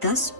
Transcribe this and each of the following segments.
10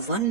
1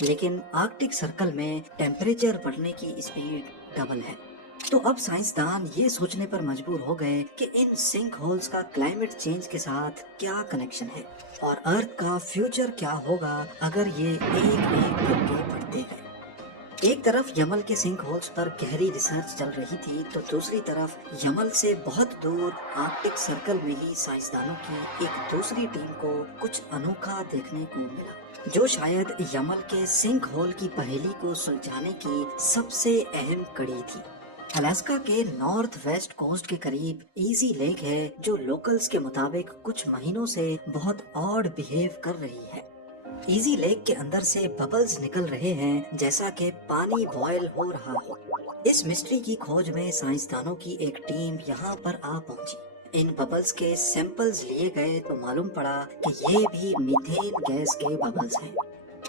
لیکن Arctic circle میں temperature بڑھنے کی اسپیڈ ڈبل ہے۔ تو اب سائنسدان یہ سوچنے پر مجبور ہو گئے کہ ان سنک ہولز کا کلائمیٹ چینج کے ساتھ کیا کنیکشن ہے اور ارتھ کا فیوچر کیا ہوگا اگر یہ ایک ایک کر کے بڑھتے ہیں۔ ایک طرف یمل کے سنک ہولز پر گہری ریسرچ چل رہی تھی تو دوسری طرف یمل سے بہت دور آرکٹک سرکل میں ہی سائنسدانوں کی ایک دوسری ٹیم کو کچھ انوکھا دیکھنے کو ملا، جو شاید یمل کے سنک ہول کی پہیلی کو سلجھانے کی سب سے اہم کڑی تھی۔ الاسکا کے نارتھ ویسٹ کوسٹ کے قریب ایزی لیک ہے، جو لوکلز کے مطابق کچھ مہینوں سے بہت آڈ بیہیو کر رہی ہے۔ ایزی لیک کے اندر سے ببلز نکل رہے ہیں جیسا کہ پانی بوائل ہو رہا ہو۔ اس مسٹری کی کھوج میں سائنسدانوں کی ایک ٹیم یہاں پر آ پہنچی۔ ان ببلز کے سیمپلز لیے گئے تو معلوم پڑا کہ یہ بھی میتھین گیس کے ببلز ہیں۔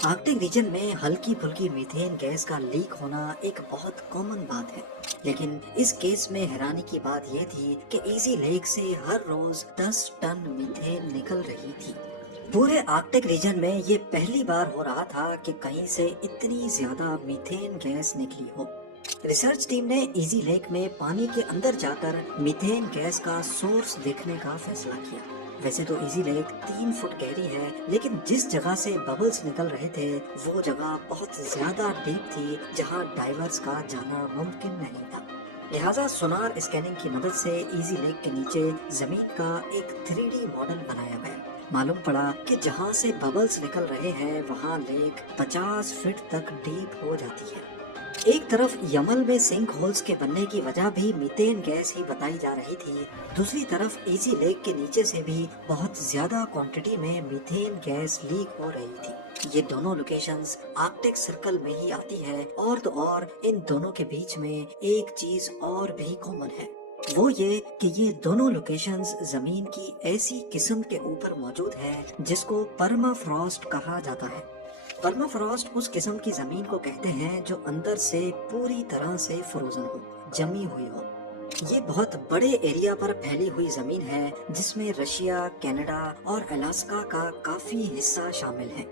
آرکٹک ریجن میں ہلکی پھلکی میتھین گیس کا لیک ہونا ایک بہت کامن بات ہے، لیکن اس کیس میں حیرانی کی بات یہ تھی کہ ایزی لیک سے ہر روز 10 ٹن میتھین نکل رہی تھی۔ پورے آرکٹک ریجن میں یہ پہلی بار ہو رہا تھا کہ کہیں سے اتنی زیادہ میتھین گیس نکلی ہو۔ ریسرچ ٹیم نے ایزی لیک میں پانی کے اندر جا کر میتھین گیس کا سورس دیکھنے کا فیصلہ کیا۔ ویسے تو ایزی لیک 3 فٹ گہری ہے، لیکن جس جگہ سے ببلز نکل رہے تھے وہ جگہ بہت زیادہ ڈیپ تھی جہاں ڈائیورز کا جانا ممکن نہیں تھا۔ لہٰذا سونار اسکیننگ کی مدد سے ایزی لیک کے نیچے زمین کا ایک 3D ماڈل بنایا گیا۔ معلوم پڑا کہ جہاں سے ببلز نکل رہے ہیں وہاں لیک 50 فٹ تک ڈیپ ہو جاتی ہے۔ ایک طرف یمل میں سنک ہولز کے بننے کی وجہ بھی میتھین گیس ہی بتائی جا رہی تھی، دوسری طرف ایزی لیک کے نیچے سے بھی بہت زیادہ کوانٹٹی میں میتھین گیس لیک ہو رہی تھی۔ یہ دونوں لوکیشنز آرکٹک سرکل میں ہی آتی ہے، اور تو اور ان دونوں کے بیچ میں ایک چیز اور بھی کامن ہے، وہ یہ کہ یہ دونوں لوکیشنز زمین کی ایسی قسم کے اوپر موجود ہے جس کو پرما فراسٹ کہا جاتا ہے۔ پرما فراسٹ اس قسم کی زمین کو کہتے ہیں جو اندر سے پوری طرح سے فروزن ہو، جمی ہوئی ہو۔ یہ بہت بڑے ایریا پر پھیلی ہوئی زمین ہے جس میں رشیا، کینیڈا اور الاسکا کا کافی حصہ شامل ہے۔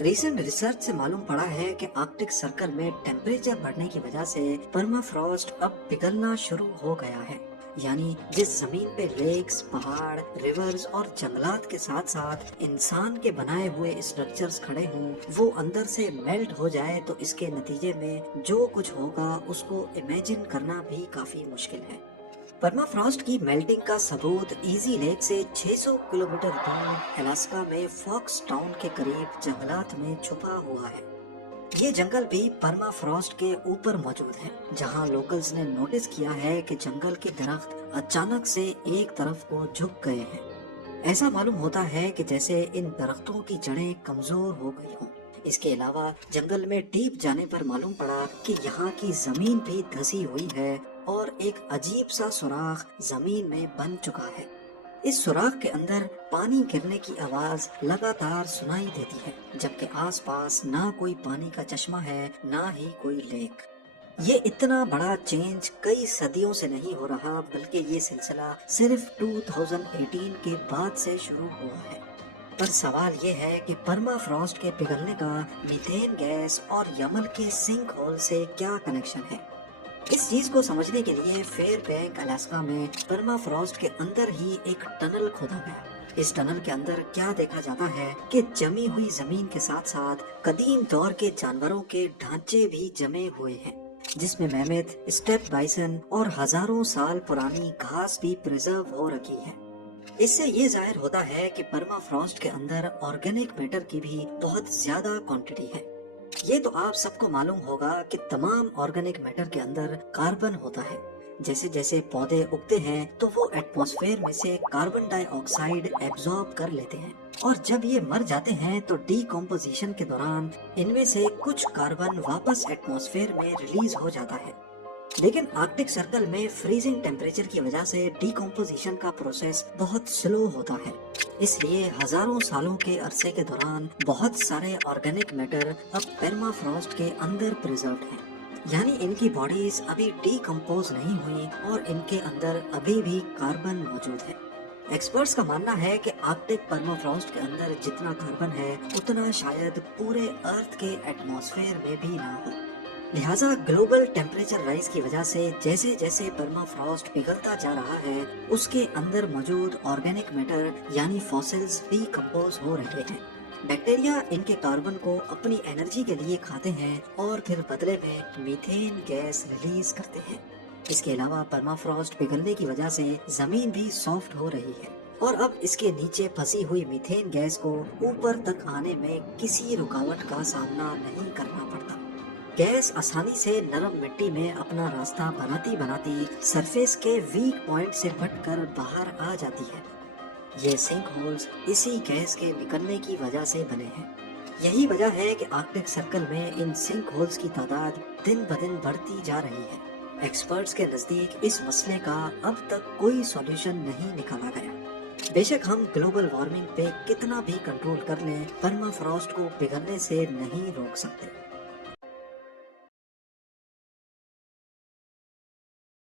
ریسنٹ ریسرچ سے معلوم پڑا ہے کہ آرکٹک سرکل میں ٹیمپریچر بڑھنے کی وجہ سے پرما فراسٹ اب پگھلنا شروع ہو گیا ہے، یعنی جس زمین پہ لیکس، پہاڑ، ریورز اور جنگلات کے ساتھ ساتھ انسان کے بنائے ہوئے اسٹرکچرز کھڑے ہوں، وہ اندر سے میلٹ ہو جائے تو اس کے نتیجے میں جو کچھ ہوگا اس کو امیجن کرنا بھی کافی مشکل ہے۔ پرما فراسٹ کی میلٹنگ کا ثبوت ایزی لیک سے 600 کلومیٹر دور الاسکا میں فاکس ٹاؤن کے قریب جنگلات میں چھپا ہوا ہے۔ یہ جنگل بھی پرما فراسٹ کے اوپر موجود ہے، جہاں لوکلز نے نوٹس کیا ہے کہ جنگل کے درخت اچانک سے ایک طرف کو جھک گئے ہیں۔ ایسا معلوم ہوتا ہے کہ جیسے ان درختوں کی جڑیں کمزور ہو گئی ہوں۔ اس کے علاوہ جنگل میں ڈیپ جانے پر معلوم پڑا کہ یہاں کی زمین بھی دھسی ہوئی ہے اور ایک عجیب سا سوراخ زمین میں بن چکا ہے۔ اس سوراخ کے اندر پانی گرنے کی آواز لگاتار سنائی دیتی ہے، جبکہ آس پاس نہ کوئی پانی کا چشمہ ہے نہ ہی کوئی لیک۔ یہ اتنا بڑا چینج کئی صدیوں سے نہیں ہو رہا، بلکہ یہ سلسلہ صرف 2018 کے بعد سے شروع ہوا ہے۔ پر سوال یہ ہے کہ پرما فراسٹ کے پگھلنے کا میتھین گیس اور یمل کے سنک ہول سے کیا کنیکشن ہے؟ اس چیز کو سمجھنے کے لیے فیر بینک الاسکا میں پرما فراسٹ کے اندر ہی ایک ٹنل کھودا گیا۔ اس ٹنل کے اندر کیا دیکھا جاتا ہے کہ جمی ہوئی زمین کے ساتھ ساتھ قدیم دور کے جانوروں کے ڈھانچے بھی جمے ہوئے ہیں، جس میں میمتھ، اسٹیپ بائسن اور ہزاروں سال پرانی گھاس بھی پریزرو ہو رکھی ہے۔ اس سے یہ ظاہر ہوتا ہے کہ پرما فراسٹ کے اندر آرگینک میٹر کی بھی بہت زیادہ کوانٹٹی ہے۔ یہ تو آپ سب کو معلوم ہوگا کہ تمام آرگینک میٹر کے اندر کاربن ہوتا ہے۔ جیسے جیسے پودے اگتے ہیں تو وہ ایٹماسفیئر میں سے کاربن ڈائی آکسائیڈ ایبزارب کر لیتے ہیں، اور جب یہ مر جاتے ہیں تو ڈی کمپوزیشن کے دوران ان میں سے کچھ کاربن واپس ایٹماسفیئر میں ریلیز ہو جاتا ہے۔ لیکن آرکٹک سرکل میں فریزنگ ٹیمپریچر کی وجہ سے ڈی کمپوزیشن کا پروسیس بہت سلو ہوتا ہے، اس لیے ہزاروں سالوں کے عرصے کے دوران بہت سارے آرگینک میٹر اب پرما فراسٹ کے اندر پریزروڈ ہیں، یعنی ان کی باڈیز ابھی ڈی کمپوز نہیں ہوئی اور ان کے اندر ابھی بھی کاربن موجود ہے۔ ایکسپرٹس کا ماننا ہے کہ آرکٹک پرمافراسٹ کے اندر جتنا کاربن ہے اتنا شاید پورے ارتھ کے ایٹماسفیئر میں بھی نہ ہو، لہٰذا گلوبل ٹیمپریچر رائز کی وجہ سے جیسے جیسے پرمافراسٹ پگھلتا جا رہا ہے اس کے اندر موجود آرگینک میٹر یعنی فاسلز ڈی کمپوز ہو رہے ہیں۔ بیکٹیریا ان کے کاربن کو اپنی انرجی کے لیے کھاتے ہیں اور پھر بدلے میں میتھین گیس ریلیز کرتے ہیں۔ اس کے علاوہ پرمافراسٹ پگھلنے کی وجہ سے زمین بھی سافٹ ہو رہی ہے اور اب اس کے نیچے پھنسی ہوئی میتھین گیس کو اوپر تک آنے میں کسی رکاوٹ کا سامنا نہیں کرنا پڑتا۔ گیس آسانی سے نرم مٹی میں اپنا راستہ بناتی بناتی سرفیس کے ویک پوائنٹ سے پھٹ کر باہر آ جاتی ہے۔ یہ سنک ہولز اسی گیس کے نکلنے کی وجہ سے بنے ہیں۔ یہی وجہ ہے کہ آرکٹک سرکل میں ان سنک ہولز کی تعداد دن بدن بڑھتی جا رہی ہے۔ ایکسپرٹس کے نزدیک اس مسئلے کا اب تک کوئی سولوشن نہیں نکالا گیا۔ بے شک ہم گلوبل وارمنگ پہ کتنا بھی کنٹرول کر لیں، پرمافراسٹ کو پگھلنے سے نہیں روک سکتے۔